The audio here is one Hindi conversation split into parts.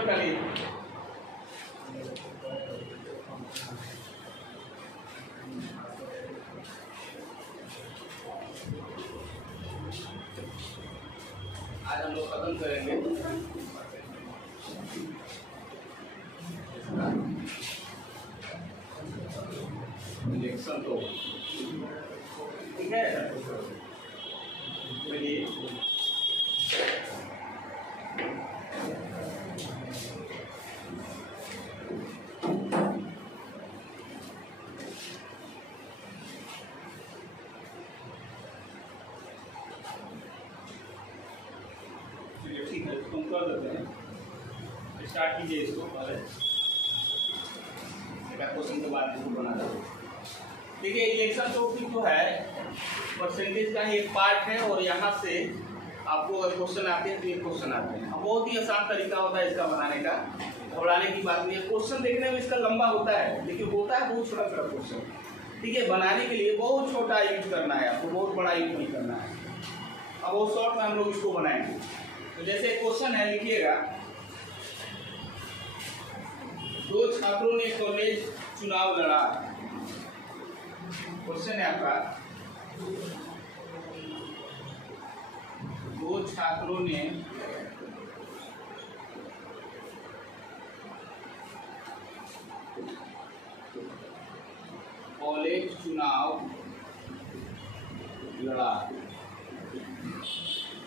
इसमें डालिए। आज हम लोग खत्म करेंगे इलेक्शन तो, ठीक है। चलिए ठीक है, तुम कर देते हैं, स्टार्ट कीजिए इसको। पहले क्वेश्चन के बाद इसको बना दो। देखिए इलेक्शन टॉपिक जो है परसेंटेज का ही एक पार्ट है, और यहाँ से आपको अगर क्वेश्चन आते हैं तो ये क्वेश्चन आते हैं। अब बहुत ही आसान तरीका होता है इसका बनाने का, घबराने की बात नहीं है। क्वेश्चन देखने में इसका लंबा होता है, लेकिन होता है बहुत छोटा छोटा क्वेश्चन, ठीक है। बनाने के लिए बहुत छोटा यूज करना है आपको, बहुत बड़ा यूज नहीं करना है। अब वो शॉर्ट में हम लोग इसको बनाएंगे। तो जैसे क्वेश्चन है, लिखिएगा, दो छात्रों ने कॉलेज चुनाव लड़ा। क्वेश्चन है आपका, दो छात्रों ने कॉलेज चुनाव लड़ा।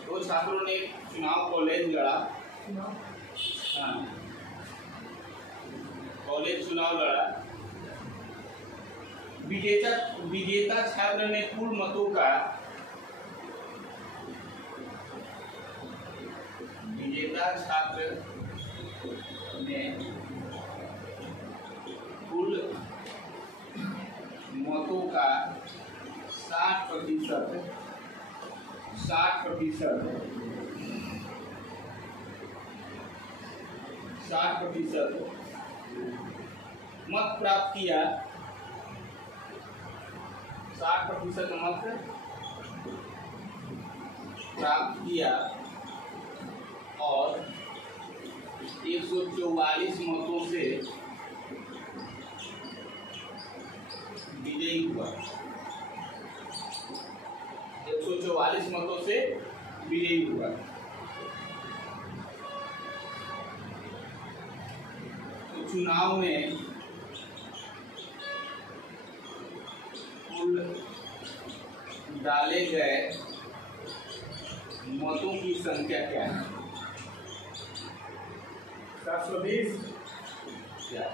दो छात्रों ने चुनाव कॉलेज लड़ा, हाँ, कॉलेज चुनाव लड़ा। विजेता छात्र ने कुल मतों का, विजेता छात्र ने कुल मतों का 60% मत प्राप्त किया। 60% मत प्राप्त किया और 144 मतों से विजयी हुआ। 144 मतों से विजयी हुआ। तो चुनाव में कुल डाले गए मतों की संख्या क्या है? 720। क्या?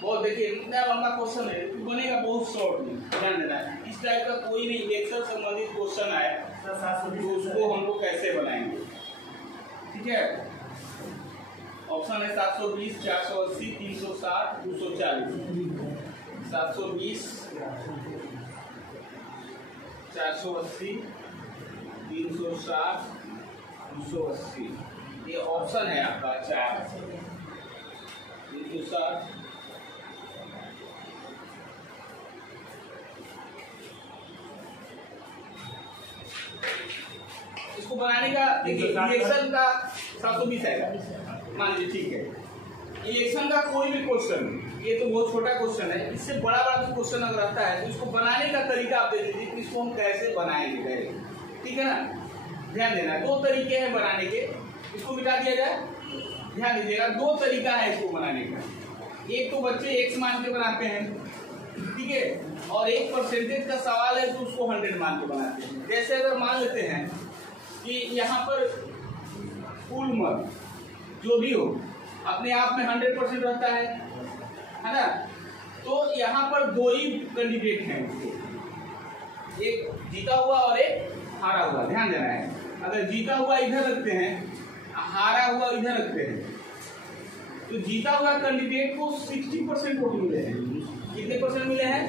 बहुत देखिए इतना लंबा क्वेश्चन है, बनेगा बहुत शॉर्ट में, ध्यान देना है। इस टाइप का कोई भी इलेक्शन संबंधित क्वेश्चन आए तो उसको हम लोग कैसे बनाएंगे, ठीक है। ऑप्शन है 720, 480, 360, 240। 720, 480, 360, 280, ये ऑप्शन है आपका 4, 360। इसको बनाने का देखिए, इलेक्शन का 720 आएगा मान लीजिए, ठीक है। इलेक्शन का कोई भी क्वेश्चन, ये तो बहुत छोटा क्वेश्चन है, इससे बड़ा बड़ा भी क्वेश्चन अगर आता है तो इसको बनाने का तरीका आप दे दीजिए कि इसको हम कैसे बनाएंगे, ठीक है ना। ध्यान देना, दो तरीके हैं बनाने के, इसको मिटा दिया जाए। ध्यान दीजिएगा, दो तरीका है इसको बनाने का। एक तो बच्चे x मान के बनाते हैं, ठीक है, और एक परसेंटेज का सवाल है तो उसको 100 मान के बनाते हैं। जैसे अगर मान लेते हैं कि यहाँ पर कुल मत जो भी हो अपने आप में 100% रहता है ना। तो यहाँ पर दो ही कैंडिडेट हैं, एक जीता हुआ और एक हारा हुआ। ध्यान देना है, अगर जीता हुआ इधर रखते हैं, हारा हुआ इधर रखते हैं, तो जीता हुआ कैंडिडेट को 60% वोट मिले हैं। कितने परसेंट मिले हैं?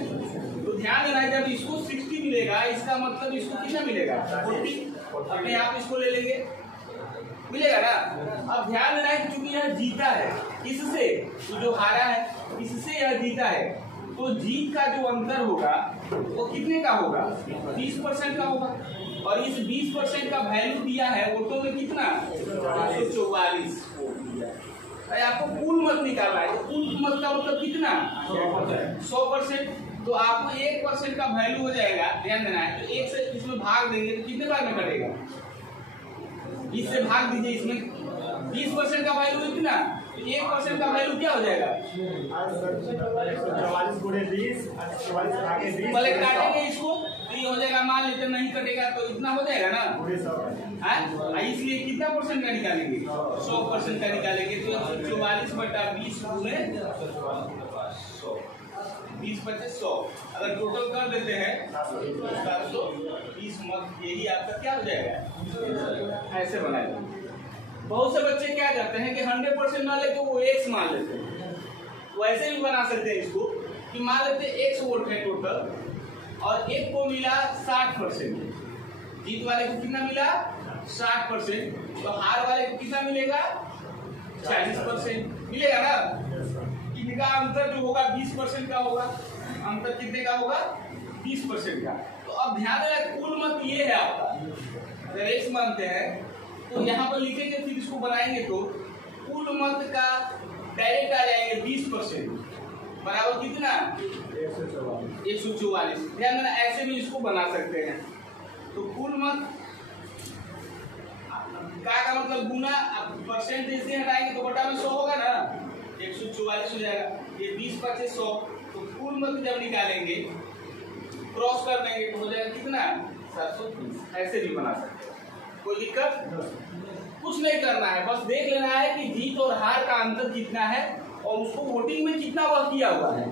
तो ध्यान देना है, जब इसको 60 मिलेगा इसका मतलब इसको कितना मिलेगा? 40। अपने आप इसको ले लेंगे, मिलेगा ना। अब ध्यान देना है कि चूंकि यह जीता है, इससे तो जो हारा है इससे यह जीता है, तो जीत का जो अंतर होगा वो कितने का होगा? 30% का होगा। और इस 20% का वैल्यू दिया है वोटों में कितना 144 वोट। आपको कुल मत निकालना है, तो कुल मत का मतलब कितना 100%। तो आपको 1% का वैल्यू हो जाएगा, ध्यान देना है। तो 1 से इसमें भाग देंगे तो कितने बार में कटेगा, इससे भाग दीजिए। इसमें 20% का वैल्यू इतना, 1% का वैल्यू क्या हो जाएगा 44 गुणे 20 पहले काटेंगे इसको तो ये हो जाएगा, मान लेते नहीं कटेगा तो इतना हो जाएगा ना, इसलिए कितना परसेंट का निकालेंगे 100% का निकालेंगे। तो 144/20 गुणे 20/100 अगर टोटल कर देते हैं 720 मत, यही आपका क्या हो जाएगा, ऐसे बनाएगा। बहुत से बच्चे क्या करते हैं कि 100% ना ले तो वो x मान लेते हैं, वैसे भी बना सकते हैं इसको कि मान लेते हैं x वोट है टोटल और एक को मिला 60%, जीत वाले को कितना मिला 60%, तो हार वाले को कितना मिलेगा 40% मिलेगा ना। इनका अंतर जो होगा 20% का होगा, अंतर कितने का होगा 20% का। तो अब ध्यान देना कुल मत ये है आपका, अगर x मानते हैं तो यहाँ पर लिखेंगे, फिर इसको बनाएंगे तो कुल मत का डायरेक्ट आ जाएंगे 20% बराबर कितना 144। ध्यान देना ऐसे भी इसको बना सकते हैं। तो कुल मत का मतलब गुना परसेंट से हटाएंगे तो बटा में 100 होगा ना, 144 हो जाएगा। ये 20/100, तो कुल मत जब निकालेंगे क्रॉस कर देंगे तो हो जाएगा कितना 730। ऐसे भी बना सकते हैं, कोई दिक्कत कुछ नहीं करना है, बस देख लेना है कि जीत और हार का अंतर कितना है और उसको वोटिंग में कितना वह किया हुआ है।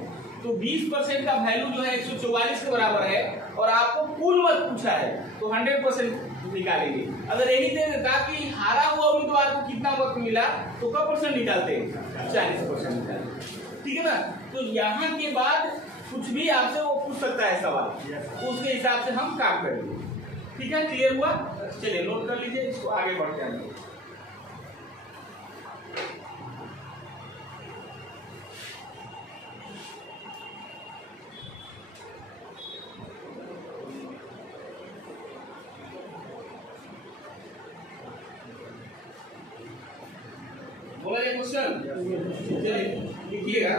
तो 20% का वैल्यू जो है 144 के बराबर है और आपको कुल मत पूछा है तो 100% निकालेंगे। अगर यही दे देता कि हारा हुआ उम्मीदवार को कितना मत मिला तो कब परसेंट निकालते हैं 40% निकालते, ठीक है ना। तो यहाँ के बाद कुछ भी आपसे वो पूछ सकता है सवाल, तो उसके हिसाब से हम काम करेंगे। ठीक है, क्लियर हुआ। चलिए नोट कर लीजिए, इसको आगे बढ़ते हैं। बोला जाए क्वेश्चन, चलिए लिखिएगा।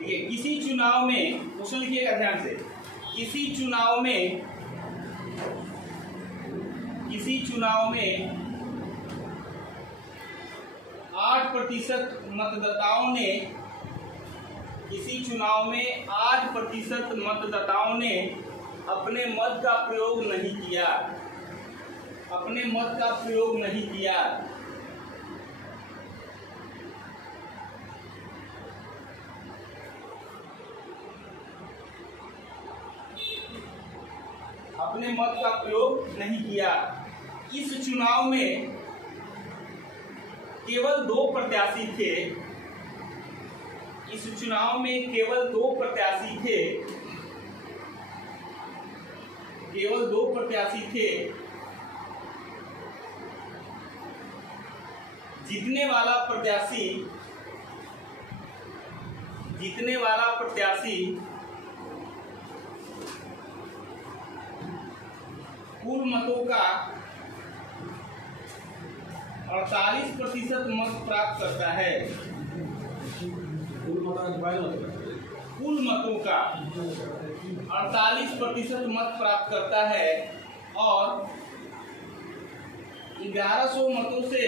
देखिए, किसी चुनाव में, क्वेश्चन लिखिएगा ध्यान से, किसी चुनाव में 8% मतदाताओं ने अपने मत का प्रयोग नहीं किया, अपने मत का प्रयोग नहीं किया। अपने मत का प्रयोग नहीं किया। इस चुनाव में केवल 2 प्रत्याशी थे, इस चुनाव में केवल 2 प्रत्याशी थे, केवल 2 प्रत्याशी थे। जीतने वाला प्रत्याशी कुल मतों का 48% मत प्राप्त करता है। कुल मतों का 48% मत प्राप्त करता है और 1100 मतों से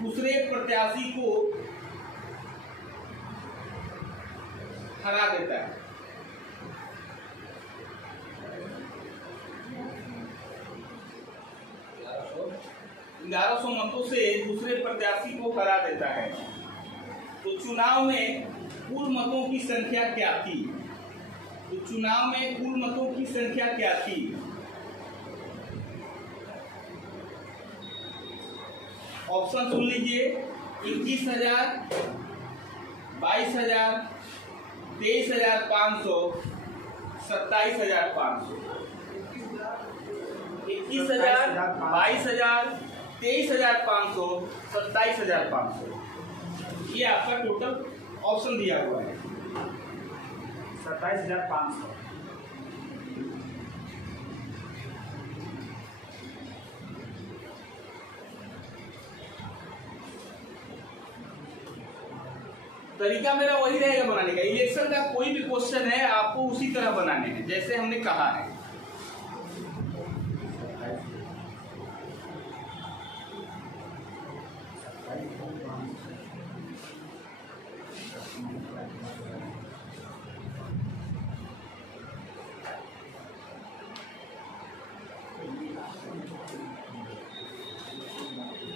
दूसरे प्रत्याशी को हरा देता है। 1100 मतों से दूसरे प्रत्याशी को हरा देता है, तो चुनाव में कुल मतों की संख्या क्या थी? तो चुनाव में कुल मतों की संख्या क्या थी? ऑप्शन सुन लीजिए, 21,000, 22,000, 23,500, 27,500। 21,000, 22,000, 23,500, 27,500, ये आपका टोटल ऑप्शन दिया हुआ है। 27,500। तरीका मेरा वही रहेगा बनाने का। इलेक्शन का कोई भी क्वेश्चन है आपको उसी तरह बनाने हैं जैसे हमने कहा है।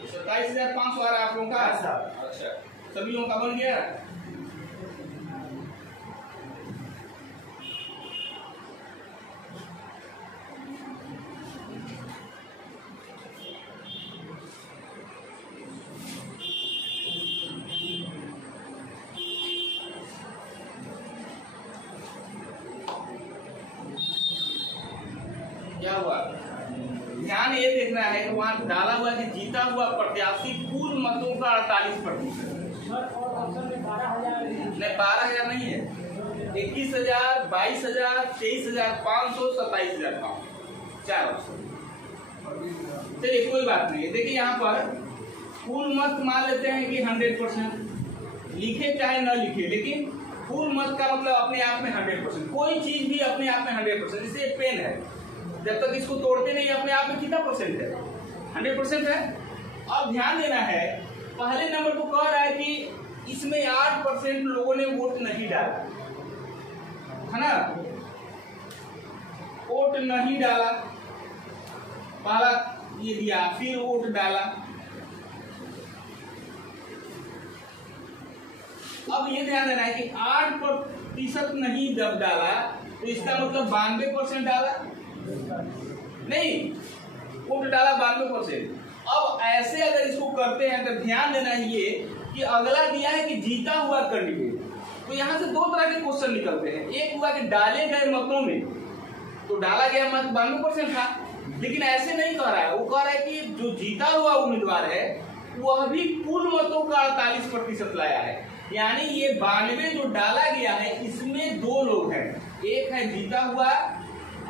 $27,500 आ रहा है आप लोगों का। अच्छा, सभी लोगों का बन गया। क्या हुआ? ध्यान ये देखना है कि वहां डाला हुआ कि जीता हुआ प्रत्याशी कुल मतों का 48%। नहीं, 12,000 नहीं है, 21,000, 22,000, 23,500, 27,500, 4 ऑप्शन। चलिए कोई बात नहीं है। देखिए यहाँ पर कुल मत मान लेते हैं कि 100%, लिखे चाहे न लिखे, लेकिन कुल मत का मतलब अपने आप में 100%। कोई चीज भी अपने आप में 100%। जैसे पेन है, जब तक इसको तोड़ते नहीं अपने आप में कितना परसेंट है? 100% है। अब ध्यान देना है, पहले नंबर को कह रहा है कि इसमें 8% लोगों ने वोट नहीं डाला, है ना? वोट नहीं डाला, पहला ये दिया, फिर वोट डाला। अब ये ध्यान देना है कि 8% नहीं जब डाला तो इसका मतलब 92% डाला नहीं, वोट डाला 92%। अब ऐसे अगर इसको करते हैं तो ध्यान देना ये कि अगला दिया है कि जीता हुआ कैंडिडेट, तो यहाँ से 2 तरह के क्वेश्चन निकलते हैं। एक हुआ कि डाले गए मतों में, तो डाला गया मत 92% था, लेकिन ऐसे नहीं कह रहा है। वो कह रहा है कि जो जीता हुआ उम्मीदवार है वह भी कुल मतों का 48% लाया है। यानी ये 92 जो डाला गया है इसमें 2 लोग हैं, एक है जीता हुआ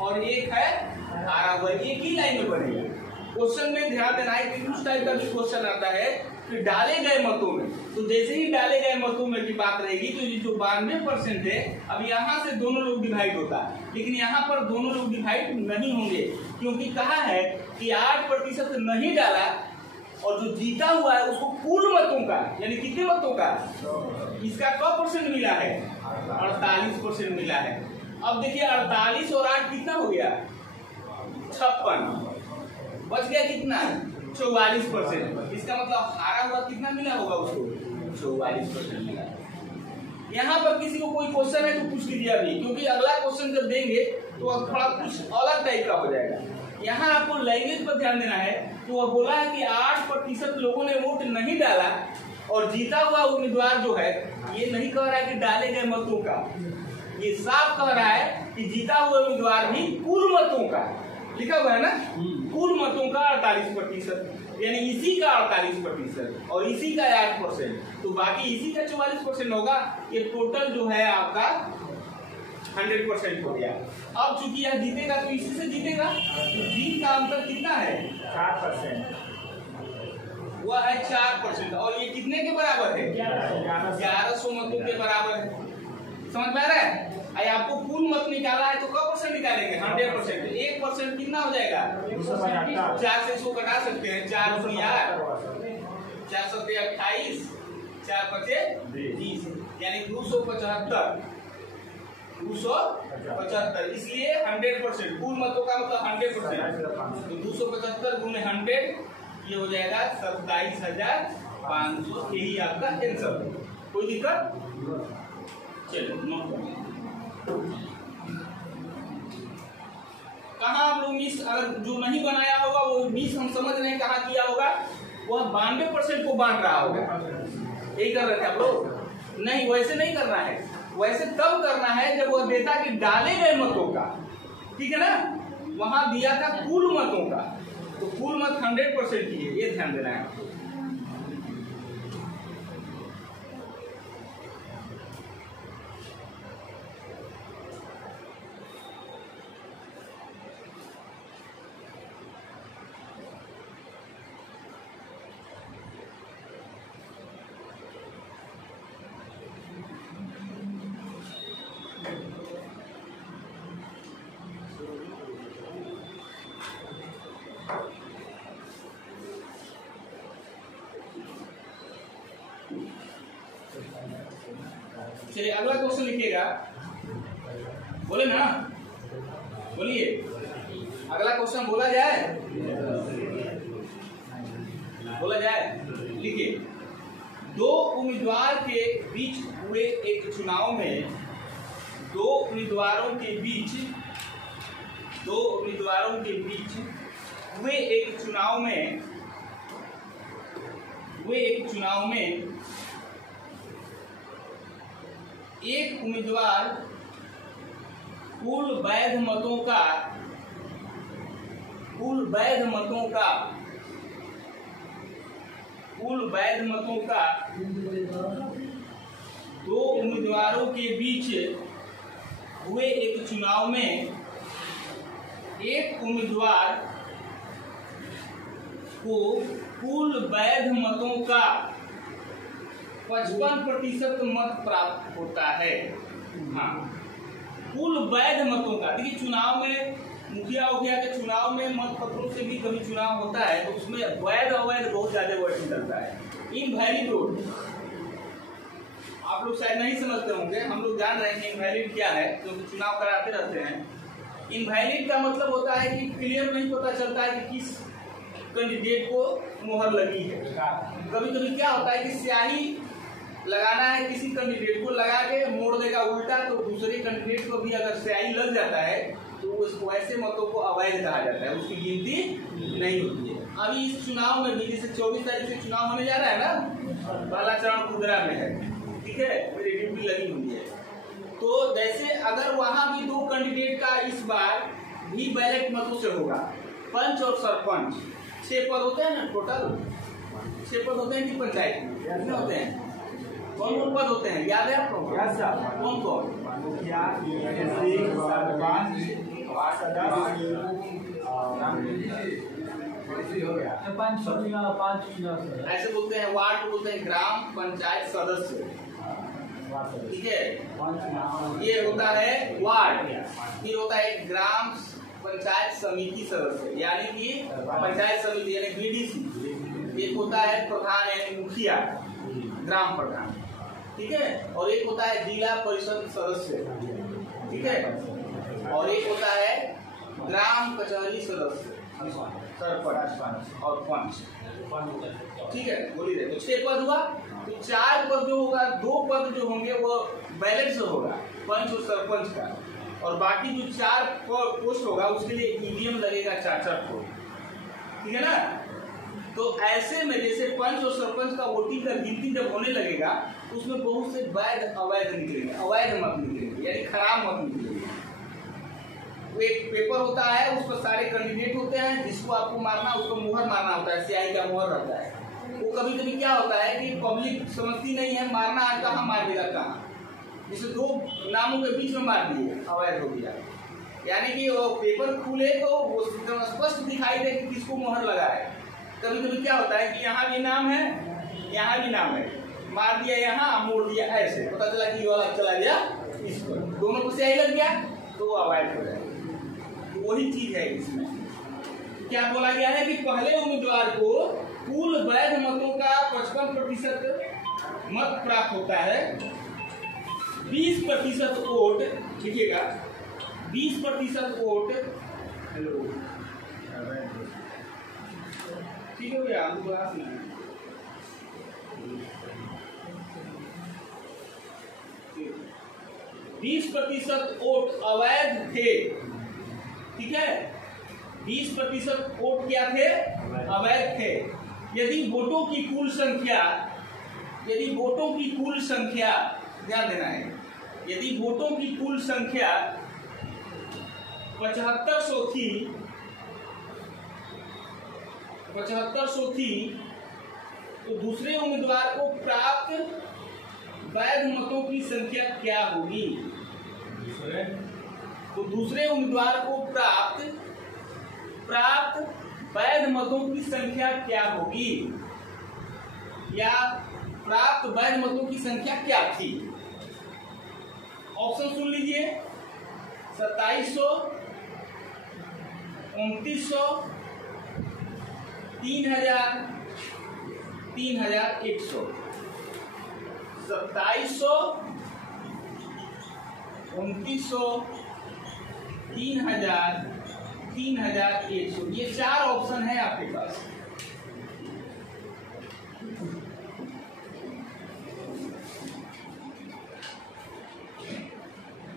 और एक है हारा हुआ, एक ही लाइन में बनेगा। क्वेश्चन में ध्यान देना है कि उस टाइप का भी क्वेश्चन आता है कि डाले गए मतों में, तो जैसे ही डाले गए मतों में की बात रहेगी तो ये जो 92% है, अब यहाँ से दोनों लोग डिवाइड होता है, लेकिन यहाँ पर दोनों लोग डिवाइड नहीं होंगे, क्योंकि कहा है कि 8% नहीं डाला और जो जीता हुआ है उसको कुल मतों का, यानी कितने मतों का, इसका कब परसेंट मिला है? 48% मिला है। अब देखिए 48 और 8 कितना हो गया? 56, बच गया कितना? 44%। इसका मतलब हारा हुआ कितना मिला होगा उसको? 44% मिला। यहाँ पर किसी को कोई क्वेश्चन है तो पूछ लीजिए अभी, क्योंकि अगला क्वेश्चन जब देंगे तो अब थोड़ा कुछ अलग टाइप का हो जाएगा। यहाँ आपको लैंग्वेज पर ध्यान देना है। तो वह बोला है कि 8% लोगों ने वोट नहीं डाला और जीता हुआ उम्मीदवार जो है, ये नहीं कह रहा है कि डाले गए मतों का, ये साफ कह रहा है कि जीता हुआ उम्मीदवार भी कुल मतों का, लिखा हुआ है ना, कुल मतों का 48%, यानी इसी का 48% और इसी का 8%, तो बाकी इसी का 44% होगा। ये टोटल जो है आपका 100% हो गया। अब चूंकि यह जीतेगा तो इसी से जीतेगा, तो जीत का अंतर कितना है? 4%। वह है 4%, और ये कितने के बराबर है? 1100 मतों के बराबर है। समझ में आ रहा है? आपको कुल मत निकाला है तो कब परसेंट निकालेंगे? 100%। 1% कितना हो जाएगा? 4 से इसको घटा सकते हैं, 4 से 8, 4 से 28, 4 से 20, यानी 275। 275, इसलिए 100%। कुल मतों का मतलब 100%, तो 275 गुने 100 ये हो जाएगा 27,500, यही आपका आंसर। कोई दिक्कत? चलो नोट करो। कहाँ आप लोग मिस, अगर जो नहीं बनाया होगा वो मिस हम समझ रहे हैं कहाँ किया होगा, वह 92% को बांट रहा होगा। यही कर रहे थे आप लोग? नहीं, वैसे नहीं करना है। वैसे तब करना है जब वह डेटा के डाले गए मतों का, ठीक है ना, वहां दिया था कुल मतों का, तो कुल मत 100% की है, ये ध्यान देना है आपको। चलिए अगला क्वेश्चन लिखिएगा, बोले ना, बोलिए। अगला क्वेश्चन बोला जाए, बोला जाए, लिखिए। दो उम्मीदवार के बीच हुए एक चुनाव में, दो उम्मीदवारों के बीच हुए एक चुनाव में एक उम्मीदवार कुल वैध मतों का दो उम्मीदवारों के बीच हुए एक चुनाव में एक उम्मीदवार को कुल वैध मतों का 55% मत प्राप्त होता है। हाँ, कुल वैध मतों का। देखिए चुनाव में, मुखिया उखिया के चुनाव में मत पत्रों से भी कभी चुनाव होता है तो उसमें वैध अवैध बहुत ज्यादा वर्ड निकलता है। इनवैलिड वोट आप लोग शायद नहीं समझते होंगे, हम लोग जान रहे हैं कि इनवैलिड क्या है, क्योंकि तो चुनाव कराते रहते हैं। इनवैलिड का मतलब होता है कि क्लियर नहीं पता चलता है कि किस कैंडिडेट को मुहर लगी है। कभी कभी क्या होता है कि स्याही लगाना है किसी कैंडिडेट को, लगा के मोड़ देगा उल्टा, तो दूसरे कैंडिडेट को भी अगर स्याही लग जाता है तो उसको ऐसे मतों को अवैध कहा जाता है, उसकी गिनती नहीं होती है। अभी इस चुनाव में भी जैसे 24 तारीख से चुनाव होने जा रहा है ना, पहला चरण खुदरा में है, ठीक है, मेरी ड्यूटी लगी हुई है। तो जैसे अगर वहां भी दो कैंडिडेट का इस बार भी बैलेट मतों से होगा, पंच और सरपंच 6 पद होते हैं ना, टोटल 6 पद होते हैं कि पंचायत में कितने होते हैं, कौन कौन पद होते हैं, याद है आपको? कौन कौन? ऐसे बोलते हैं, वार्ड को बोलते हैं ग्राम पंचायत सदस्य, ठीक है। ये होता है वार्ड, ये होता है ग्राम पंचायत समिति सदस्य, यानी कि पंचायत समिति यानी बीडीसी। एक होता है प्रधान यानी मुखिया, ग्राम प्रधान, ठीक है। और एक होता है जिला परिषद सदस्य, ठीक है। और एक होता है ग्राम कचहरी सदस्य, सरपंच और पंच, ठीक है। बोलिए, तो 6 पद हुआ, तो 4 पद जो होगा, 2 पद जो होंगे वो बैलेट से होगा, पंच और सरपंच का, और बाकी जो 4 पोस्ट होगा उसके लिए ईवीएम लगेगा 4-4 पोस्ट, ठीक है ना। तो ऐसे में जैसे पंच और सरपंच का वोटिंग का गिनती जब होने लगेगा उसमें बहुत से वैध अवैध निकलेंगे, अवैध मत निकलेंगे यानी खराब मत निकलेंगे। एक पेपर होता है, उस पर सारे कैंडिडेट होते हैं, जिसको आपको मारना उसको मुहर मारना होता है, स्याही का मुहर रहता है। वो कभी कभी क्या होता है कि पब्लिक समझती नहीं है, मारना है कहाँ मार देगा कहाँ, जिसे 2 नामों के बीच में मार दिए, अवैध हो गया। यानी कि वो पेपर खुले तो वो एकदम स्पष्ट दिखाई दे कि किसको मुहर लगा है। कभी कभी क्या होता है कि यहाँ भी नाम है, यहाँ भी नाम है, मार दिया यहाँ, मोड़ दिया ऐसे, पता चला कि ये वाला चला गया इस पर, दोनों को स्याही लग गया तो वो अवैध हो जाएगा। तो वही चीज है इसमें, क्या बोला गया है कि पहले उम्मीदवार को कुल वैध मतों का 55% मत प्राप्त होता है, 20% वोट, लिखिएगा 20% वोट, ठीक है भैया, हमको क्लास में 20% वोट अवैध थे, ठीक है, 20% वोट क्या थे? अवैध थे। यदि वोटों की कुल संख्या, ध्यान देना है, यदि वोटों की कुल संख्या 7500 थी तो दूसरे उम्मीदवार को प्राप्त वैध मतों की संख्या क्या होगी? तो दूसरे उम्मीदवार को प्राप्त वैध मतों की संख्या क्या होगी, या प्राप्त वैध मतों की संख्या क्या थी? ऑप्शन सुन लीजिए, 2700, 2900, 3000, 3100। 2700, 2900, 3000, 3100, ये 4 ऑप्शन है आपके पास।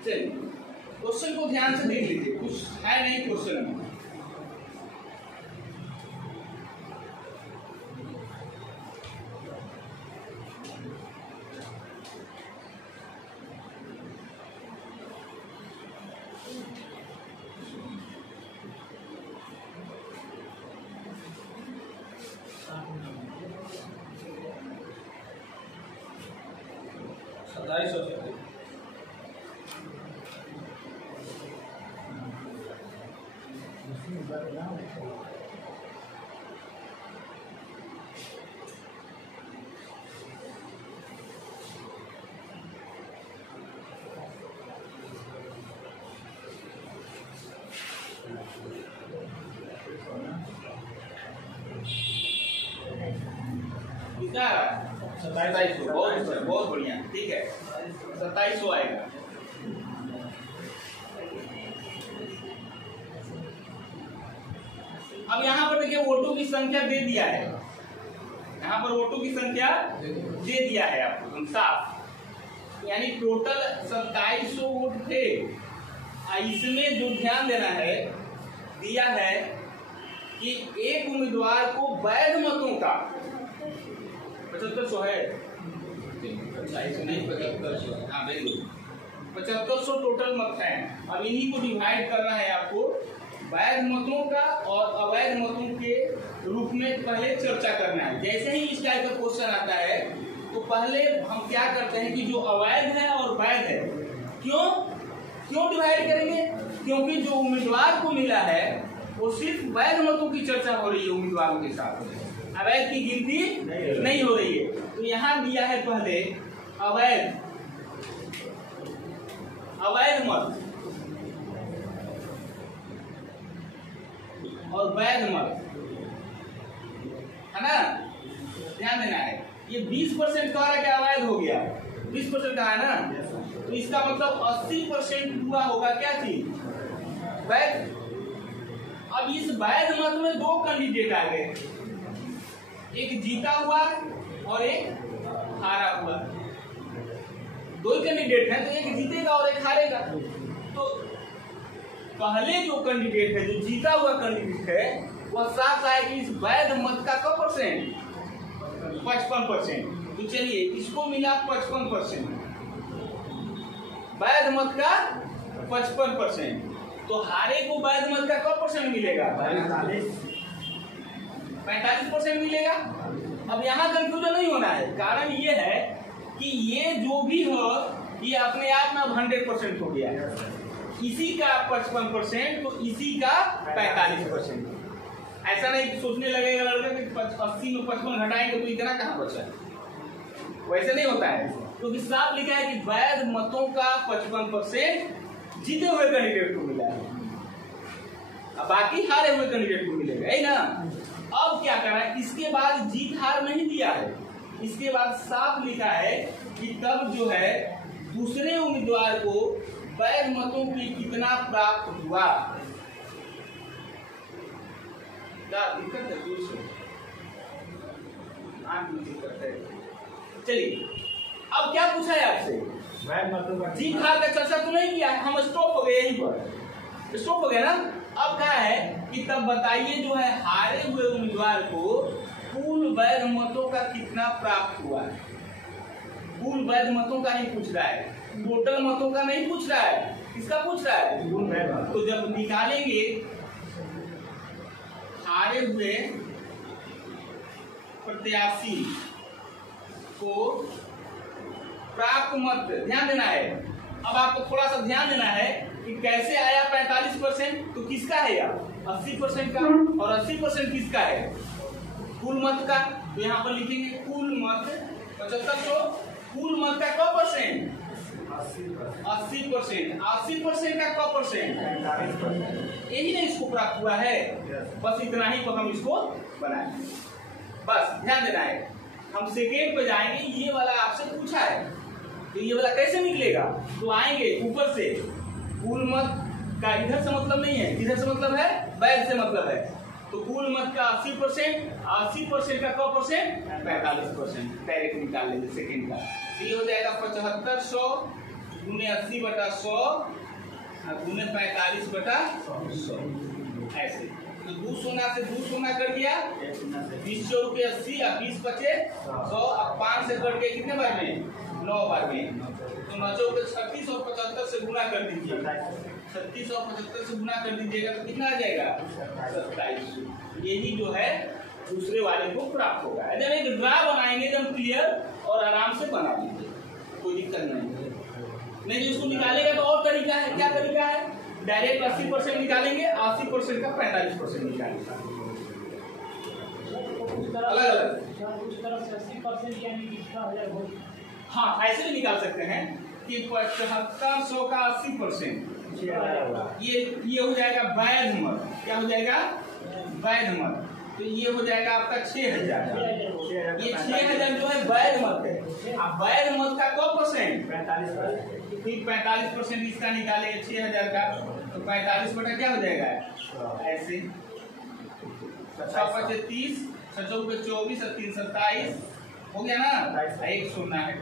चलिए क्वेश्चन को ध्यान से देख लीजिए, कुछ है नहीं क्वेश्चन में। कितना? 2700, बहुत बढ़िया, ठीक है, 2700 आएगा। अब यहाँ पर देखिए वोटों की संख्या दे दिया है, यहाँ पर वोटों की संख्या दे दिया है आपको साफ, यानी टोटल 2700 वोट थे। इसमें जो ध्यान देना है, दिया है कि एक उम्मीदवार को वैध मतों का 7500 है, 2700 नहीं 7500, हाँ वेरी गुड, 7500 टोटल मत हैं। अब इन्हीं को डिवाइड करना है आपको वैध मतों का और अवैध मतों के रूप में पहले चर्चा करना है। जैसे ही इस टाइप का क्वेश्चन आता है तो पहले हम क्या करते हैं कि जो अवैध है और वैध है, क्यों डिवाइड करेंगे? क्योंकि जो उम्मीदवार को मिला है वो सिर्फ वैध मतों की चर्चा हो रही है उम्मीदवारों के साथ, अवैध की गिनती नहीं हो रही है। तो यहाँ दिया है पहले अवैध मत और वैध मत, है ना, ध्यान देना है। ये 20% कह रहा है कि अवैध हो गया, 20% कहा है ना, तो इसका मतलब 80% पूरा होगा क्या चीज? वैध। अब इस वैध मत में 2 कैंडिडेट आ गए, एक जीता हुआ और एक हारा हुआ। 2 कैंडिडेट हैं तो एक जीतेगा और एक हारेगा। तो पहले जो कैंडिडेट है, जो जीता हुआ कैंडिडेट है, वह साफ है कि इस वैध मत का क्या परसेंट? 55%। तो चलिए इसको मिला 55%, वैध मत का 55%। तो हारे को वैध मत का क्या परसेंट मिलेगा? 45% मिलेगा। अब यहाँ कंफ्यूजन नहीं होना है, कारण ये है कि ये जो भी हो ये अपने आप में 100% हो गया, इसी का 55% तो इसी का 45%। ऐसा नहीं सोचने लगेगा लड़का कि 80 में 55 घटाएंगे तो इतना कहाँ बचा, वैसे नहीं होता है। क्योंकि साफ लिखा है कि वैध मतों का 55% जीते हुए कैंडिडेट को मिला है, अब बाकी हारे हुए कैंडिडेट को मिलेगा, है ना। अब क्या करना है, इसके बाद जीत हार नहीं दिया है, इसके बाद साफ लिखा है कि तब जो है दूसरे उम्मीदवार को वैध मतों की कितना प्राप्त हुआ। क्या दिक्कत है? निश्चित करते हैं। चलिए अब क्या पूछा है आपसे, जीत हार का चर्चा तो नहीं किया है, हम स्टॉप हो गए यहीं पर, स्टॉप हो गया ना। अब क्या है कि तब बताइए जो है हारे हुए उम्मीदवार को कुल वैध मतों का कितना प्राप्त हुआ है। कुल वैध मतों का ही पूछ रहा है, टोटल मतों का नहीं पूछ रहा है। किसका पूछ रहा है? तो जब निकालेंगे हारे हुए प्रत्याशी को प्राप्त मत, ध्यान देना है। अब आपको थोड़ा सा ध्यान देना है कि कैसे आया 45%, तो किसका है यार 80% का, और 80% किसका है कुल मत का। तो यहाँ पर लिखेंगे कुल मत 7500, कुल मत का कौ परसेंट 80%, 80% का कौ परसेंट, यही नहीं इसको प्राप्त हुआ है। बस इतना ही तो हम इसको बनाए, बस ध्यान देना है। हम सेकेंड पे जाएंगे, ये वाला आपसे पूछा है तो ये वाला कैसे निकलेगा, तो आएंगे ऊपर से कुल मत का इधर से मतलब नहीं है, इधर से मतलब है वैध से मतलब है। तो कुल मत का 80%, 80% का कौ परसेंट 45%, डायरेक्ट निकाल लेंगे सेकेंड का। ये हो जाएगा 7500 गुने 80/100 गुने 45/100, ऐसे। तो 2 सोना से 2 सोना कर दिया, 20 रुपये 80, अब 20 बचे 100, अब 5 से कट के कितने बार में 9 बार में, तो 9 को 36 और 75 से गुना कर दीजिए, 36 और 75 से गुना कर दीजिएगा तो कितना आ जाएगा 27। यही जो है दूसरे वाले को प्राप्त होगा। जब एक ड्रा बनाएंगे एकदम क्लियर और आराम से बना लीजिए, कोई दिक्कत नहीं। नहीं जो इसको निकालेगा तो और तरीका है, क्या तरीका है, डायरेक्ट 80% निकालेंगे, 80% का 45% निकालेंगे, अलग अलग 80% यानी हाँ ऐसे भी निकाल सकते हैं कि 7500 का 80%, ये हो जाएगा वैध मत। क्या हो जाएगा वैध मत, तो ये हो जाएगा आपका 6000। ये 6000 जो है वैध मत है। अब वैध मत का कौ परसेंट 45%, फिर 45% इसका निकालेंगे 6000 का, तो 45 बटा क्या हो जाएगा ऐसे 6 30, 6 24 और 3 27 हो गया ना, 1 सुनना है,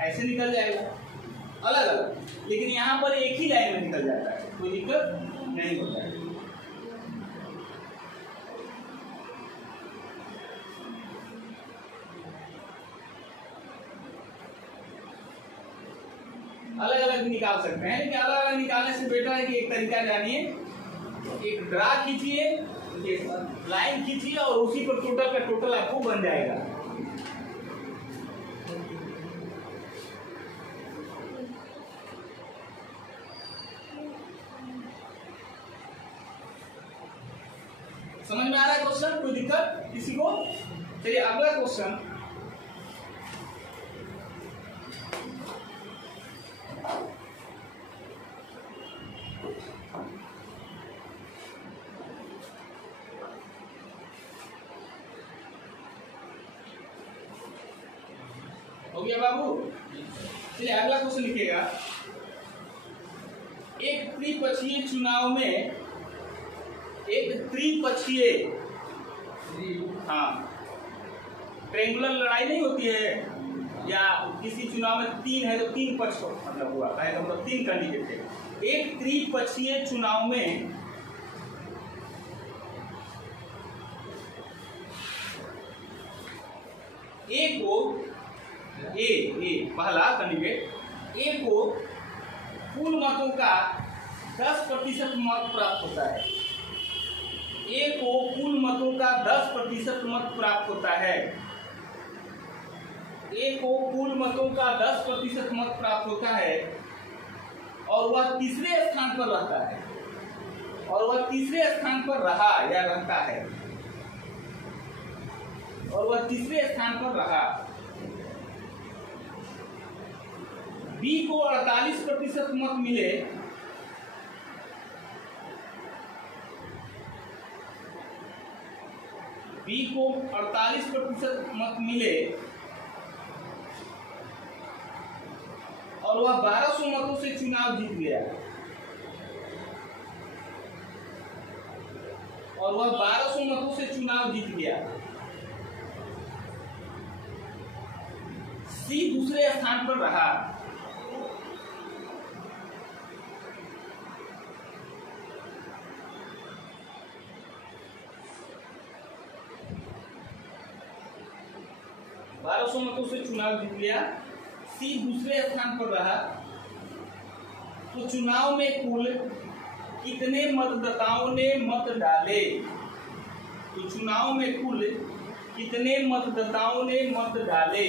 ऐसे निकल जाएगा अलग अलग। लेकिन यहाँ पर एक ही लाइन में निकल जाता है, कोई दिक्कत नहीं होता है। अलग अलग भी निकाल सकते हैं, लेकिन अलग अलग निकालने से बेटर है कि एक तरीका जानिए, एक ड्रा कीजिए, लाइन खींचिए और उसी पर टोटल का टोटल आपको बन जाएगा। समझ में आ रहा है क्वेश्चन, कोई दिक्कत किसी को? चलिए अगला क्वेश्चन, हो गया बाबू? चलिए अगला क्वेश्चन लिखिएगा, एक त्रिपक्षीय चुनाव में, एक त्रिपक्षीय, हाँ ट्रायंगुलर लड़ाई नहीं होती है, या किसी चुनाव में 3 है तो 3 पक्ष मतलब हुआ है, तो मतलब 3 कैंडिडेट थे। एक त्रिपक्षीय चुनाव में ए को पहला कैंडिडेट ए को कुल मतों का 10% मत प्राप्त होता है। ए को कुल मतों का 10% मत प्राप्त होता है। ए को कुल मतों का 10% मत प्राप्त होता है और वह तीसरे स्थान पर रहता है, और वह तीसरे स्थान पर रहा या रहता है, और वह तीसरे स्थान पर रहा। बी को 48% मत मिले, बी को 48% मत मिले और वह 1200 मतों से चुनाव जीत गया, और वह 1200 मतों से चुनाव जीत गया। सी दूसरे स्थान पर रहा, मतों से चुनाव जीत लिया, सी दूसरे स्थान पर रहा, तो चुनाव में कुल कितने मतदाताओं ने मत डाले? तो चुनाव में कुल कितने मतदाताओं ने मत डाले?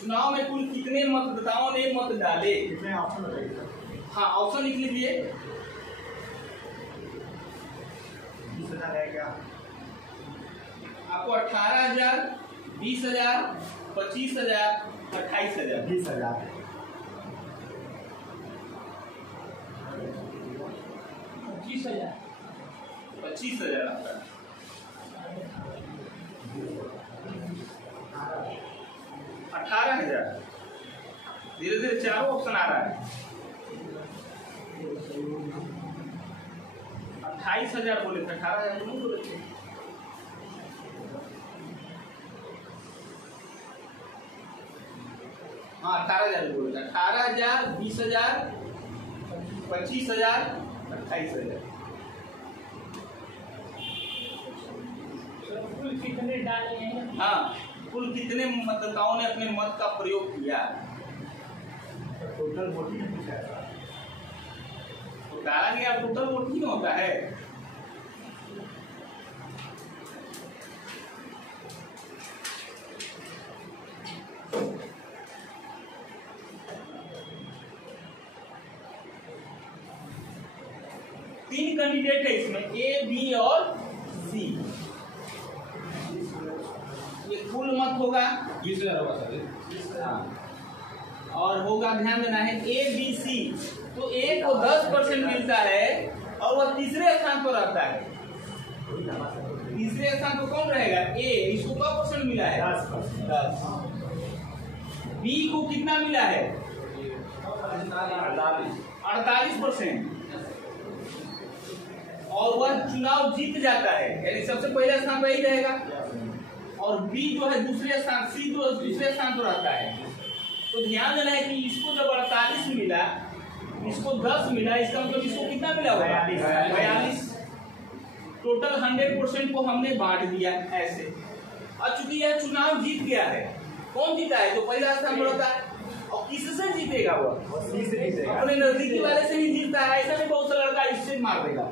चुनाव में कुल कितने मतदाताओं ने मत डाले? कितने ऑप्शन बताइए? हाँ, ऑप्शन लिख लीजिए। 20,000 है क्या? आपको 18,000, 20,000, 25,000, 28,000। 20,000। 25,000। 25,000 आपका। 18,000। धीरे धीरे चारों ऑप्शन आ रहा है। 28,000 बोले थे, 18,000 नहीं बोले थे। हाँ, 18,000 बोले थे। 18,000, 20,000, 25,000, 28,000। कुल कितने डाले हैं? हाँ, कुल कितने मतदाताओं ने अपने मत का प्रयोग किया? टोटल वोटिंग पूछा है। तो डाला गया टोटल वोट नहीं होता है। तीन कैंडिडेट है इसमें, ए, बी और सी। ये कुल मत होगा 20,000 होगा सर। हाँ। और होगा, ध्यान देना है, ए, बी, सी। तो ए को 10% मिलता है और वह तीसरे स्थान पर रहता है। तीसरे स्थान पर कौन रहेगा? ए। इसको क्या परसेंट मिला है? 10। बी को कितना मिला है? 48%। और वह चुनाव जीत जाता है, यानी सबसे पहले स्थान पर ही रहेगा। और बी जो है दूसरे स्थान, सी जो दूसरे स्थान पर रहता है। तो ध्यान देना है कि इसको जब 48 मिला, इसको 10 मिला, इसका मतलब इसको कितना मिला होगा? 42। टोटल 100% को हमने बांट दिया ऐसे। और चूंकि यह चुनाव जीत गया है, कौन जीता है? जो पहला स्थान पर होता है। और किससे जीतेगा? वो अपने नजदीकी वाले से ही जीतता है। ऐसा नहीं बहुत सा लड़का इससे मार देगा,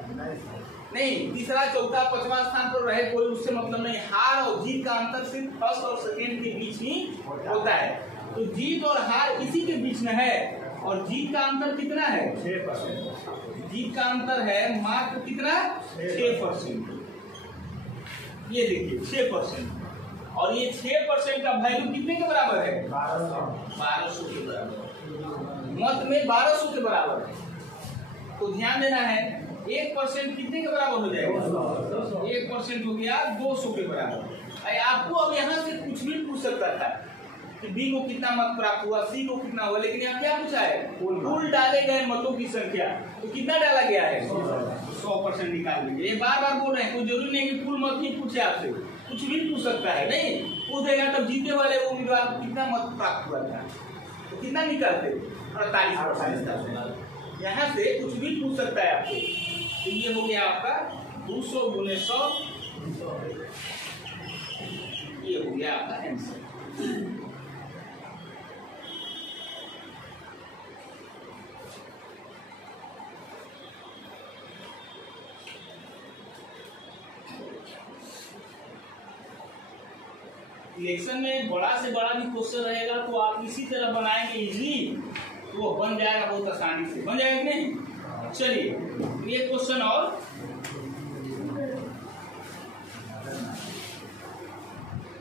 नहीं। तीसरा, चौथा, 5वां स्थान पर रहे कोई, उससे मतलब नहीं। हार और जीत का अंतर सिर्फ फर्स्ट और सेकेंड के बीच ही होता है। तो जीत और हार इसी के बीच में है। और जीत का अंतर कितना है? 6%। जीत का अंतर है मात्र कितना? 6%। ये देखिए 6%। और ये 6% का वैल्यू कितने के बराबर है? 1200 के बराबर। मत में 1200 के बराबर है। तो ध्यान देना है, 1% कितने के बराबर हो जाएगा? 1% हो गया 200 के बराबर। आपको अब यहाँ से कुछ भी पूछ सकता था कि बी को कितना मत प्राप्त हुआ, सी को कितना हुआ, लेकिन यहाँ क्या पूछा है? कुल डाले गए मतों की संख्या। तो कितना डाला गया है? 100% निकाल लीजिए। ये बार बार बोल रहे हैं, कोई जरूरी नहीं कि कुल मत ही पूछे आपसे, कुछ भी पूछ सकता है। नहीं पूछ देगा तब जीतने वाले वो उम्मीदवार को कितना मत प्राप्त हुआ था, तो कितना निकालते? 48%। यहाँ से कुछ भी पूछ सकता है आपको। तो ये हो गया आपका 200 गुने 100। ये हो गया आपका आंसर। इलेक्शन में बड़ा से बड़ा भी क्वेश्चन रहेगा तो आप इसी तरह बनाएंगे इजीली, तो वो बन जाएगा बहुत आसानी से। बन जाएगा कि नहीं? चलिए ये क्वेश्चन और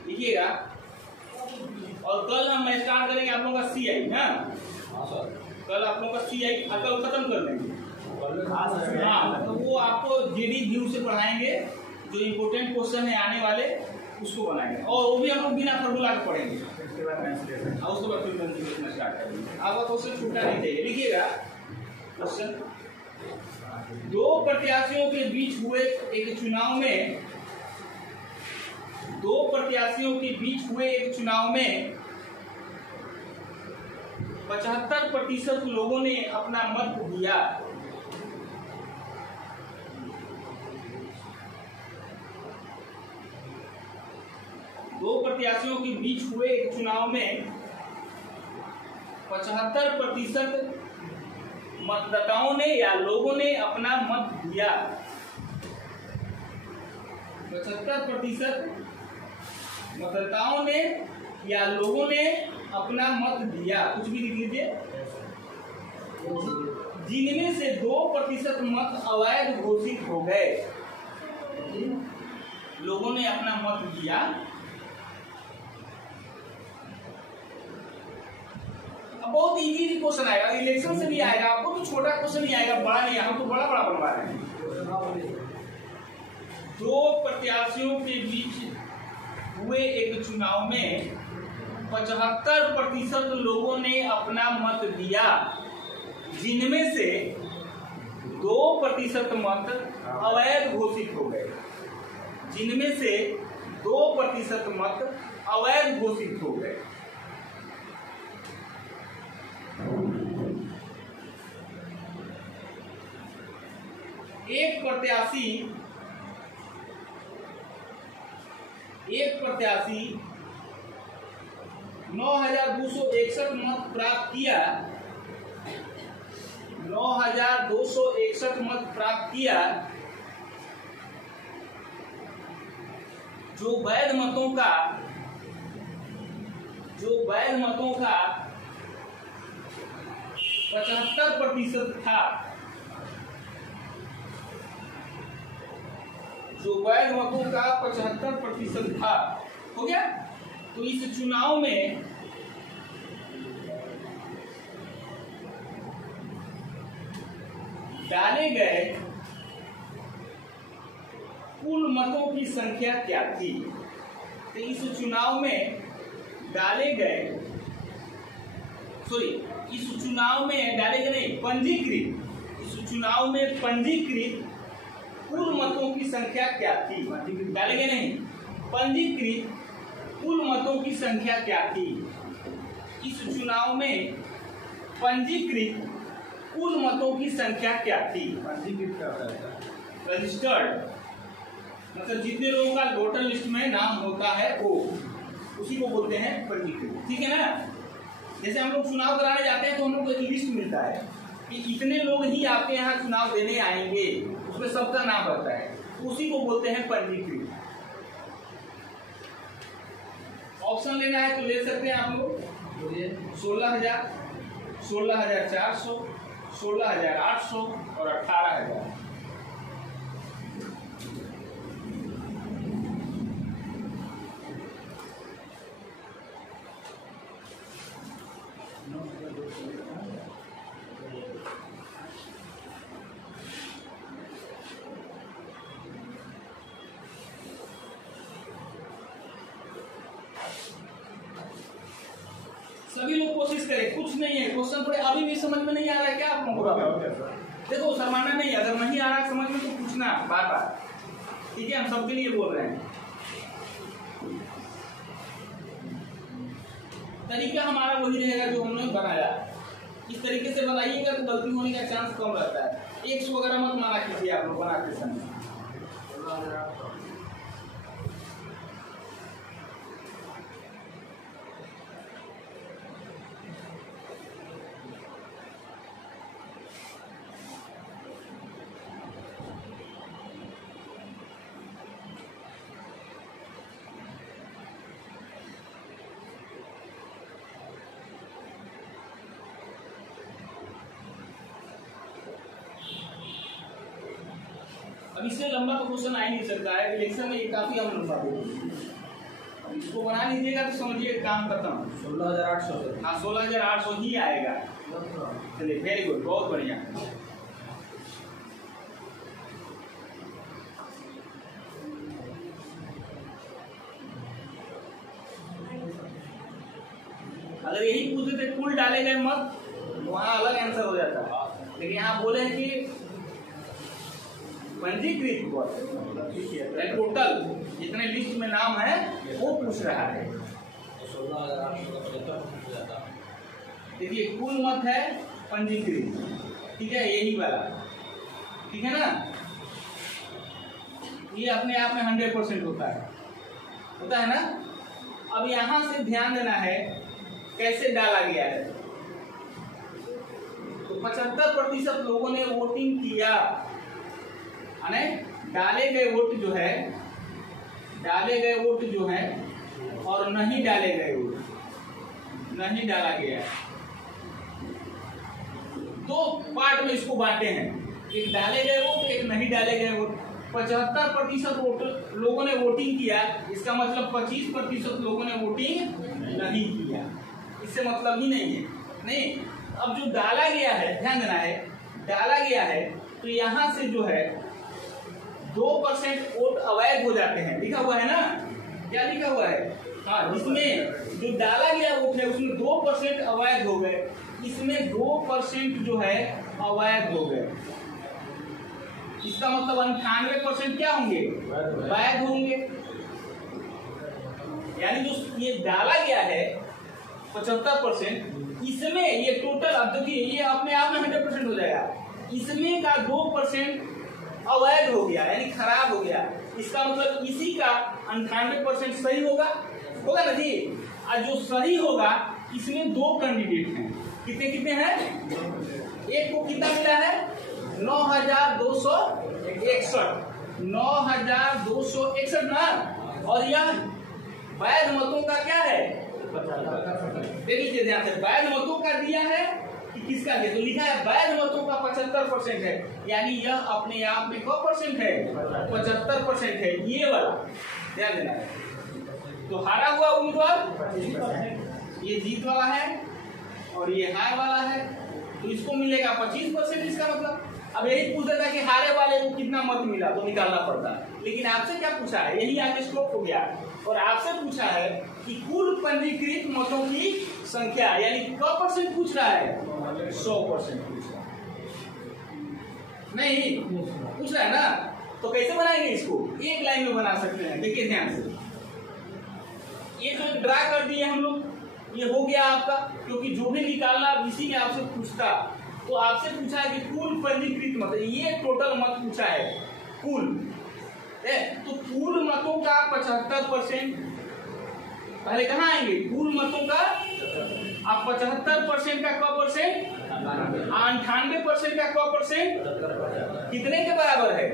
लिखिएगा। और कल हम स्टार्ट करेंगे आप लोगों का CI ना। कल आप लोगों का CI कल खत्म कर देंगे। हाँ, तो वो आपको JD व्यू से पढ़ाएंगे, जो इम्पोर्टेंट क्वेश्चन है आने वाले उसको बनाएंगे। और वो भी हम लोग बिना फॉर्मूला के पढ़ेंगे। उसके बाद ट्रांसलेशन। और उसके बाद फिर ट्रांसलेशन स्टार्ट करेंगे। आपका क्वेश्चन छूटना नहीं चाहिए, लिखिएगा क्वेश्चन। दो प्रत्याशियों के बीच हुए एक चुनाव में 75% लोगों ने अपना मत दिया। दो प्रत्याशियों के बीच हुए एक चुनाव में 75% मतदाताओं ने या लोगों ने अपना मत दिया। 75% मतदाताओं ने या लोगों ने अपना मत दिया, कुछ भी लिख लीजिए। जिनमें से 2% मत अवैध घोषित हो गए। लोगों ने अपना मत दिया, बहुत इजी क्वेश्चन आएगा, इलेक्शन से भी आएगा आपको, तो छोटा क्वेश्चन नहीं आएगा, बड़ा नहीं, हम तो बड़ा बनवा रहे हैं। दो प्रत्याशियों के बीच हुए एक चुनाव में 75% लोगों ने अपना मत दिया, जिनमें से 2% मत अवैध घोषित हो गए। जिनमें से 2% मत अवैध घोषित हो गए। एक प्रत्याशी 9,261 मत प्राप्त किया। 9,261 मत प्राप्त किया, जो वैध मतों का 75% था। जो वैध मतों का 75% था। हो गया। तो इस चुनाव में डाले गए कुल मतों की संख्या क्या थी? तो इस चुनाव में डाले गए, इस चुनाव में डाले गए नहीं, पंजीकृत, इस चुनाव में पंजीकृत कुल मतों की संख्या क्या थी? डाले गए नहीं, पंजीकृत कुल मतों की संख्या क्या थी? इस चुनाव में पंजीकृत कुल मतों की संख्या क्या थी? पंजीकृत क्या होता है? रजिस्टर्ड, मतलब जितने लोगों का वोटर लिस्ट में नाम होता है वो, उसी को बोलते हैं पंजीकृत। ठीक है ना? जैसे हम लोग चुनाव कराने जाते हैं तो हम लोग को एक लिस्ट मिलता है कि इतने लोग ही आपके यहाँ चुनाव देने आएंगे, उसमें सबका नाम रहता है, उसी को बोलते हैं पंजीकृत। ऑप्शन लेना है तो ले सकते हैं आप लोग। 16,000, 16,400, 16,800 और 18,000। सभी लोग कोशिश करें, कुछ नहीं है क्वेश्चन, थोड़े अभी भी समझ में नहीं आ रहा है क्या आप लोगों को? देखो शर्माना नहीं, अगर नहीं आ रहा समझ में तो पूछना बार बार, ठीक है? हम सबके लिए बोल रहे हैं। तरीका हमारा वही रहेगा जो हमने बनाया, इस तरीके से बनाइएगा तो गलती होने का चांस कम रहता है। 100 वगैरह मत माना कीजिए आप लोग बनाते समय। अब इससे लंबा तो क्वेश्चन आ ही नहीं सकता है, इलेक्शन में ये काफी हम लंबा देंगे। इसको बना लीजिएगा तो समझिए काम खत्म। 16,800। हाँ 16,800 ही आएगा। चलिए वेरी गुड, बहुत बढ़िया। यही पूछते थे कुल डाले गए मत, वहां अलग आंसर हो जाता, लेकिन यहाँ बोले हैं कि पंजीकृत मत, टोटल जितने लिस्ट में नाम है वो पूछ रहा है। देखिए कुल मत है पंजीकृत, ठीक है, यही वाला, ठीक है ना, ये अपने आप में 100% होता है ना। अब यहां से ध्यान देना है कैसे डाला गया है। तो 75% लोगों ने वोटिंग किया, डाले गए वोट जो है और नहीं डाले गए वोट, नहीं डाला गया। दो पार्ट में इसको बांटे हैं, एक डाले गए वोट, एक नहीं डाले गए वोट। 75% वोट लोगों ने वोटिंग किया, इसका मतलब 25% लोगों ने वोटिंग नहीं किया, इससे मतलब ही नहीं है। नहीं, अब जो डाला गया है, ध्यान देना है, डाला गया है तो यहां से जो है 2% वोट अवैध हो जाते हैं, लिखा हुआ है ना, क्या लिखा हुआ है, हाँ, जिसमें जो डाला गया वोट है उसमें 2% अवैध हो गए, इसमें 2% जो है अवैध हो गए, इसका मतलब 98% क्या होंगे, वैध होंगे। यानी जो ये डाला गया है 75%, इसमें ये टोटल, अब देखिए ये अपने आप में 100% हो जाएगा, इसमें का 2% अवैध हो गया, यानी खराब हो गया, इसका मतलब इसी का 98% सही होगा ना जी। और जो सही होगा इसमें 2 कैंडिडेट हैं, कितने हैं, एक को कितना मिला है 9,261 ना, और यह वैध मतों का क्या है, देख लीजिए ध्यान से, वैध मतों का दिया है कि किसका है, तो लिखा है वैध मतों का 75% है, यानी यह अपने आप में क्या % है, 75% है, ये वाला ध्यान देना है। तो हारा हुआ उम्मीदवार ये जीत वाला है और ये हार वाला है, तो इसको मिलेगा 25%, इसका मतलब अब यही पूछता था कि हारे वाले को कितना मत मिला तो निकालना पड़ता, लेकिन आपसे क्या पूछा है, यही आगे स्टॉप हो गया, और आपसे पूछा है कि कुल पंजीकृत मतों की संख्या, यानी क्या % पूछ रहा है, 100% पूछ रहा है, नहीं पूछ रहा है ना। तो कैसे बनाएंगे इसको, एक लाइन में बना सकते हैं, देखिए ध्यान से, ये तो ड्रा कर दिए हम लोग, ये हो गया आपका, क्योंकि जो भी निकालना इसी में आपसे पूछता, तो आपसे पूछा है कि कुल पंजीकृत मत, ये टोटल मत पूछा है कुल, तो कुल मतों का 75%, पहले कहाँ आएंगे, कुल मतों का, अब 75% का क्या %, 98% का क्या %, कितने के बराबर है,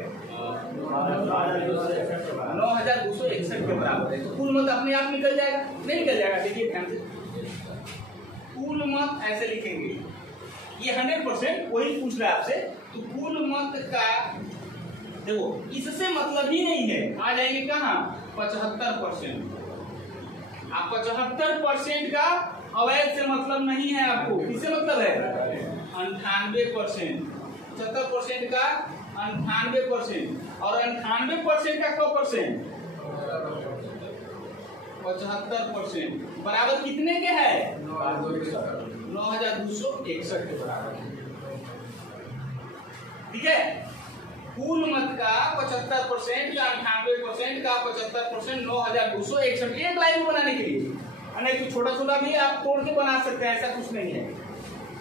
9,261 के बराबर है। तो कुल मत अपने आप निकल जाएगा, नहीं निकल जाएगा, देखिए ध्यान से, कुल मत ऐसे लिखेंगे, ये 100% वही पूछ रहा है आपसे, तो कुल मत का देखो, इससे मतलब ही नहीं है, आ जाएंगे कहाँ, 75%। आप 75% का अवैध से मतलब नहीं है, आपको किससे मतलब है, 98%, 75% का 98%, और 98% का क्या %, 75% बराबर कितने के है, 9,261 के बराबर, ठीक है। कुल मत का 75% का 98% का 75%, 9,261, एक लाइन में बनाने के लिए, नहीं तो छोटा छोटा भी आप तोड़ के बना सकते हैं, ऐसा कुछ नहीं है,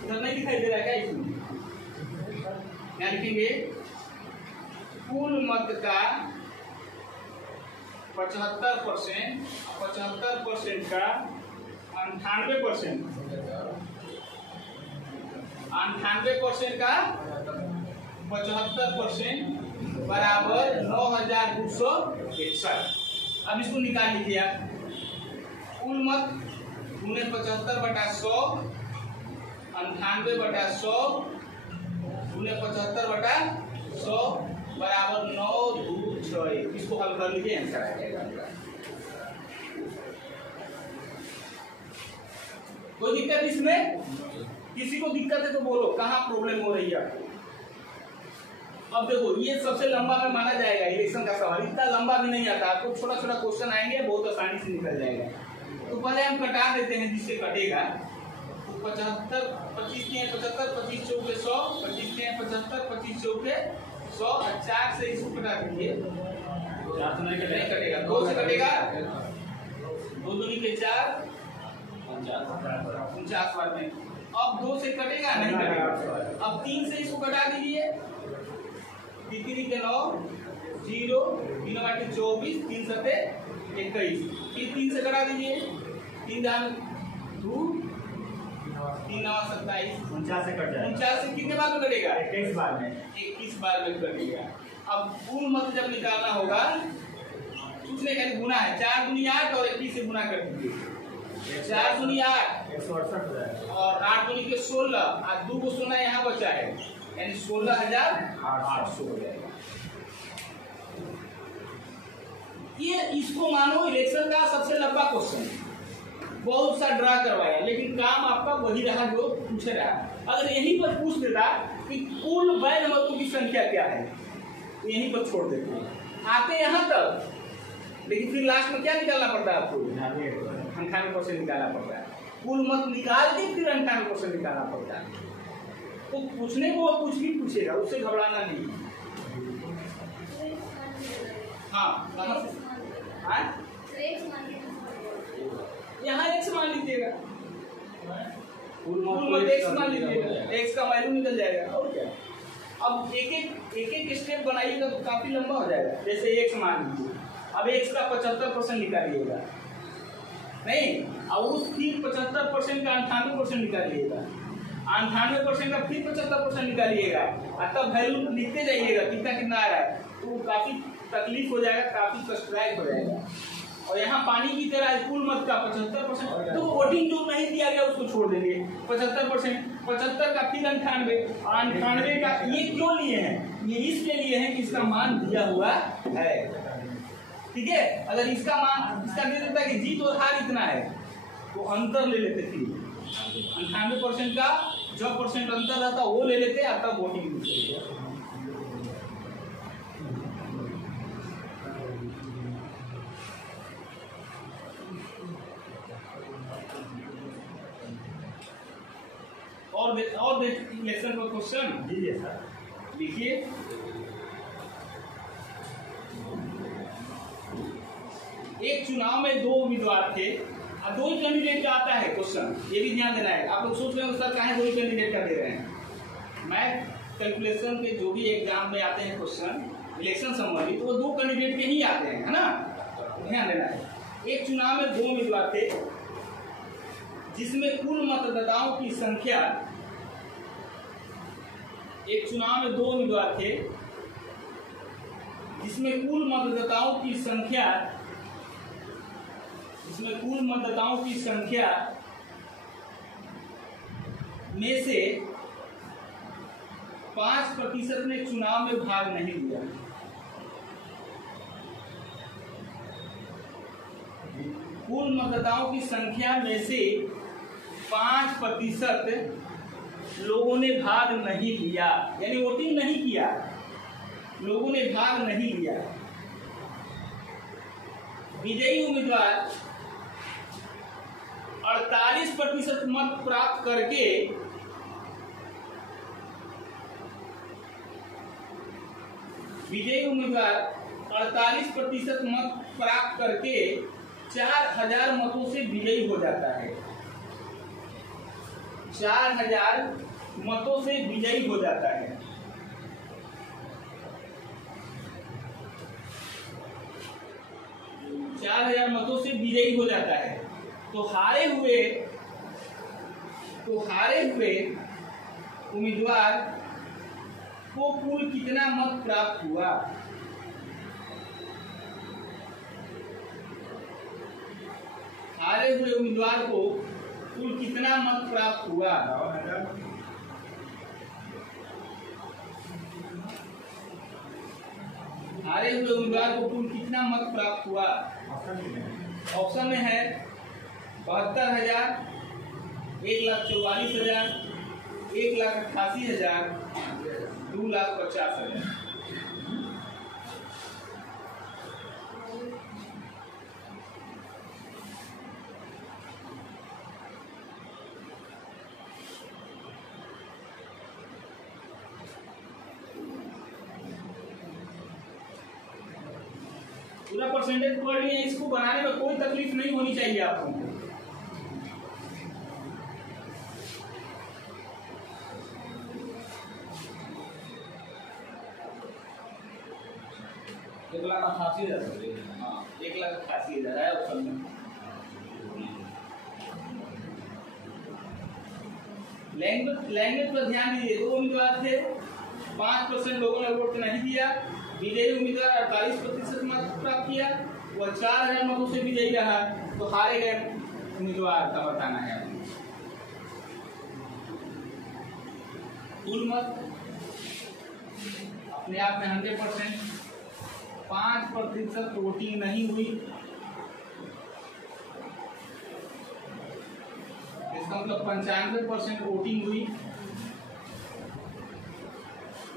इधर नहीं दिखाई दे रहा क्या इसमें, क्या लिखेंगे, कुल मत का 75% का 98% का 75% बराबर 9,261। अब इसको निकाल लीजिए आप, कुल मत 75/100, 98/100, 75/100 बराबर 9,261, इसको हल कर लीजिए, आंसर आ जाएगा। कोई दिक्कत इसमें, किसी को दिक्कत है तो बोलो, कहाँ प्रॉब्लम हो रही है आपको। अब देखो, ये सबसे लंबा में माना जाएगा इलेक्शन का सवाल, इतना लंबा भी नहीं आता, आपको छोटा छोटा क्वेश्चन आएंगे, बहुत आसानी से निकल जाएगा। तो पहले हम कटा देते हैं जिससे कटेगा, 75 25 के 75 25 चौके 100 25 के 75 25 चौके 100 और 4 से इसको कटा दीजिए। 4 से नहीं कटेगा, 2 से कटेगा, 2 दूनी के 4 49 बार में। अब 2 से कटेगा नहीं कटेगा। अब 3 से इसको कटा दीजिए, 3 के 9 0 3 बाटे 24 3 सते 21। फिर 3 से कटा दीजिए, 3 दान 2 3 9 27 49 से कट जाएगा। 49 से कितने बार में कटेगा? 21 बार में। 21 बार में कटेगा। अब कुल मत जब निकालना होगा, कुछ नहीं करें, गुना है, 4 दूनी 8 और 21 से गुना कर दीजिए। 4 दूनी 8 168 हो जाएगा और 8 दूनी के 16 और 2 को सोना यहाँ बचा है, यानी 16,800 हो जाएगा। ये इसको मानो इलेक्शन का सबसे लंबा क्वेश्चन, बहुत सा ड्रा करवाया, लेकिन काम आपका वही रहा जो पूछ रहा। अगर यहीं पर पूछ देता कि कुल वैध मतों की संख्या क्या है, तो यहीं पर छोड़ देते, आते यहाँ तक, लेकिन फिर लास्ट में क्या निकालना पड़ता है आपको? 98% निकालना पड़ता है। कुल मत निकाल के फिर 98% निकालना पड़ता है। तो पूछने को कुछ भी पूछेगा, उससे घबराना नहीं। हाँ, कहाँ से? यहाँ x मान लीजिएगा, कुल मत x मान लीजिएगा, x का वैल्यू निकल जाएगा। और क्या, अब एक स्टेप बनाइएगा तो काफी लंबा हो जाएगा। जैसे x मान लीजिए, अब x का 75% निकालिएगा, नहीं, और उस फिर 75% का 98% निकालिएगा, 98% का फिर 75% निकालिएगा, और तब वैल्यू लिखते जाइएगा कितना कितना आ रहा है। तो काफी तकलीफ हो जाएगा, काफी कष्टदायक हो जाएगा। और यहाँ पानी की तरह कुल मत का 75%, तो वोटिंग जो नहीं दिया गया उसको छोड़ देंगे। 75%, 75 का फिर 98, 98 का ये क्यों लिए हैं? ये इसलिए लिए हैं कि इसका मान दिया हुआ है, ठीक है। अगर इसका मान इसका दे देता कि जीत और हार इतना है, तो अंतर ले लेते थे। 98% का जो परसेंट अंतर रहता वो ले लेते, अब तक वोटिंग। और इलेक्शन का क्वेश्चन दीजिए सर, लिखिए। एक चुनाव में 2 उम्मीदवार थे और 2 ही कैंडिडेट का आता है क्वेश्चन, ये भी ध्यान देना है। आप लोग सोच रहे हो सर कहाँ 2 ही कैंडिडेट का दे रहे हैं। मैथ कैलकुलेशन के जो भी एग्जाम में आते हैं क्वेश्चन इलेक्शन संबंधित, वो 2 कैंडिडेट के ही आते हैं, है ना, ध्यान देना है। एक चुनाव में 2 उम्मीदवार थे जिसमें कुल मतदाताओं की संख्या, एक चुनाव में 2 उम्मीदवार थे जिसमें कुल मतदाताओं की संख्या, में से 5% ने चुनाव में भाग नहीं लिया। कुल मतदाताओं की संख्या में से 5% लोगों ने भाग नहीं लिया, यानी वोटिंग नहीं किया, लोगों ने भाग नहीं लिया। विजयी उम्मीदवार 48% मत प्राप्त करके मत प्राप्त करके 4000 मतों से विजयी हो जाता है। 4000 मतों से विजयी हो जाता है। मतों से विजयी हो जाता है। तो हारे हुए उम्मीदवार को कुल कितना मत प्राप्त हुआ? हारे हुए उम्मीदवार को कुल कितना मत प्राप्त हुआ? हारे हुए उम्मीदवार को कुल कितना मत प्राप्त हुआ? ऑप्शन में है 72,000, 1,44,000, 1,88,000, 2,50,000। पूरा परसेंटेज पढ़ लिए, इसको बनाने में कोई तकलीफ नहीं होनी चाहिए आप लोगों को। एक लाख 88,000 हाँ 1,88,000 है ऑप्शन में। लैंग्वेज पर ध्यान दीजिए। 2 उम्मीदवार थे, 5% लोगों ने वोट नहीं दिया। विजयी उम्मीदवार 48% मत प्राप्त किया, वह 4,000 मतों से विजयी रहा। तो हारे गए उम्मीदवार का बताना है। कुल मत अपने आप में 100%, 5% वोटिंग नहीं हुई। इसका मतलब 95% वोटिंग हुई।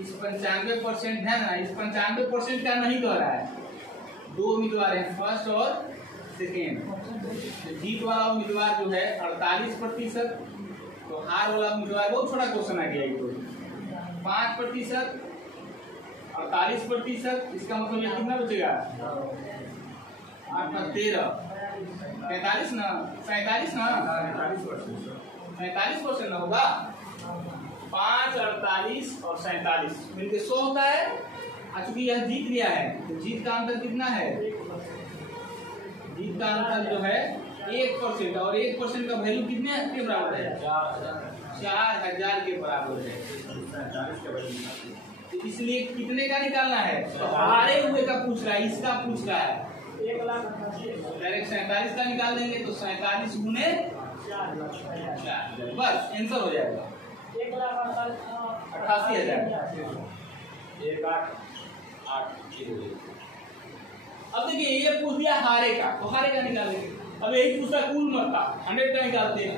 इस 95% है ना, इस 95% का नहीं कह रहा है। 2 उम्मीदवार हैं, फर्स्ट और सेकेंड। जीत वाला उम्मीदवार जो है 48%, तो हार वाला उम्मीदवार, बहुत छोटा क्वेश्चन आ गया। 5%, 48%, इसका मतलब ये कितना बचेगा? 8 × 13 45 ना, 47 ना, 47% ना होगा। 5, 48 और 47 मिलके 100 होता है। चूंकि यह जीत लिया है तो जीत का अंतर कितना है? जीत का अंतर जो है 1%, और 1% का वैल्यू कितने के बराबर है? 4,000 के बराबर है। तो इसलिए कितने का निकालना है? तो हारे हुए का पूछ रहा है, इसका पूछ रहा है। डायरेक्ट 47 का निकाल देंगे तो 47 गुने 4, बस आंसर हो जाएगा 88,000। 1,8,8,000। अब देखिए ये पूछ दिया हारे का, तो हारे का निकालेंगे। अब यही पूछता कुल मत का, 100 का निकालते हैं।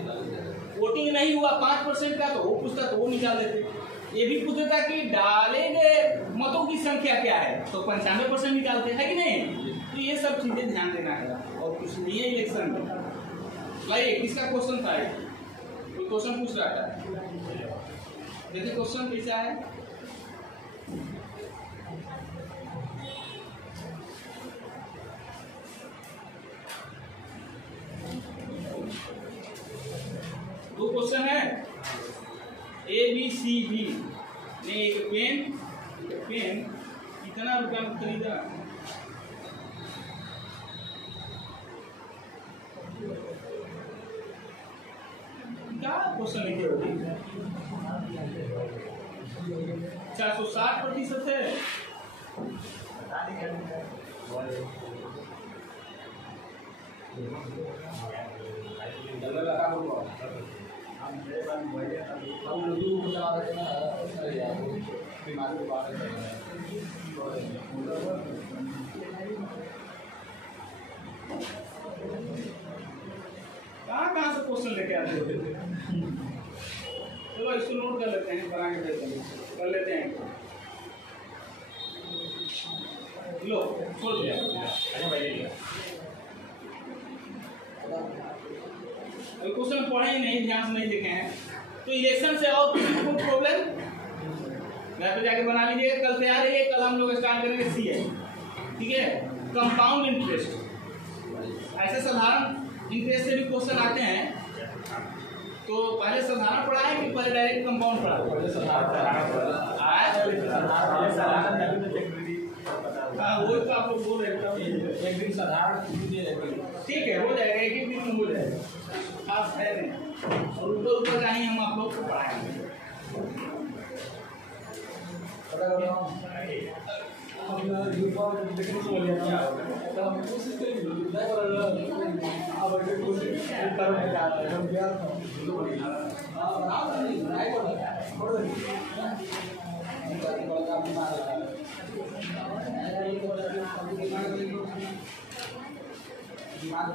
वोटिंग नहीं हुआ 5% का, तो वो पूछता तो वो निकाल देते। ये भी पूछता कि डाले गए मतों की संख्या क्या है, तो 95% निकालते हैं कि नहीं। तो ये सब चीजें ध्यान देना है और कुछ नहीं है इलेक्शन में। भाई किसका क्वेश्चन था? कोई क्वेश्चन पूछ रहा था, देखिए क्वेश्चन कैसा है। दो क्वेश्चन है, ABCD ने एक पेन कितना रुपया में खरीदा? क्या क्वेश्चन लिखे होगी? 460% है। कहाँ से क्वेश्चन लेके आते हो? चलो इसको नोट कर लेते हैं, बना के कर लेते हैं। लो छोड़ दिया। क्वेश्चन पढ़े ही नहीं, ध्यान से नहीं देखे हैं। तो इलेक्शन से और कोई प्रॉब्लम घर पे जाके बना लीजिए। कल से आ रही है, कल हम लोग स्टार्ट करेंगे CA, ठीक है। कंपाउंड इंटरेस्ट, ऐसे साधारण इंटरेस्ट से भी क्वेश्चन आते हैं। तो पहले साधारण पढ़ा है कि पहले डायरेक्ट कंपाउंड पढ़ा? हाँ वो तो आप लोग बोल रहे थे एक दिन साधारण, ठीक है हो जाएगा, एक दिन में हो जाएगा, खास है नहीं। और ऊपर का ही हम आप लोग को पढ़ाएंगे। दिमाग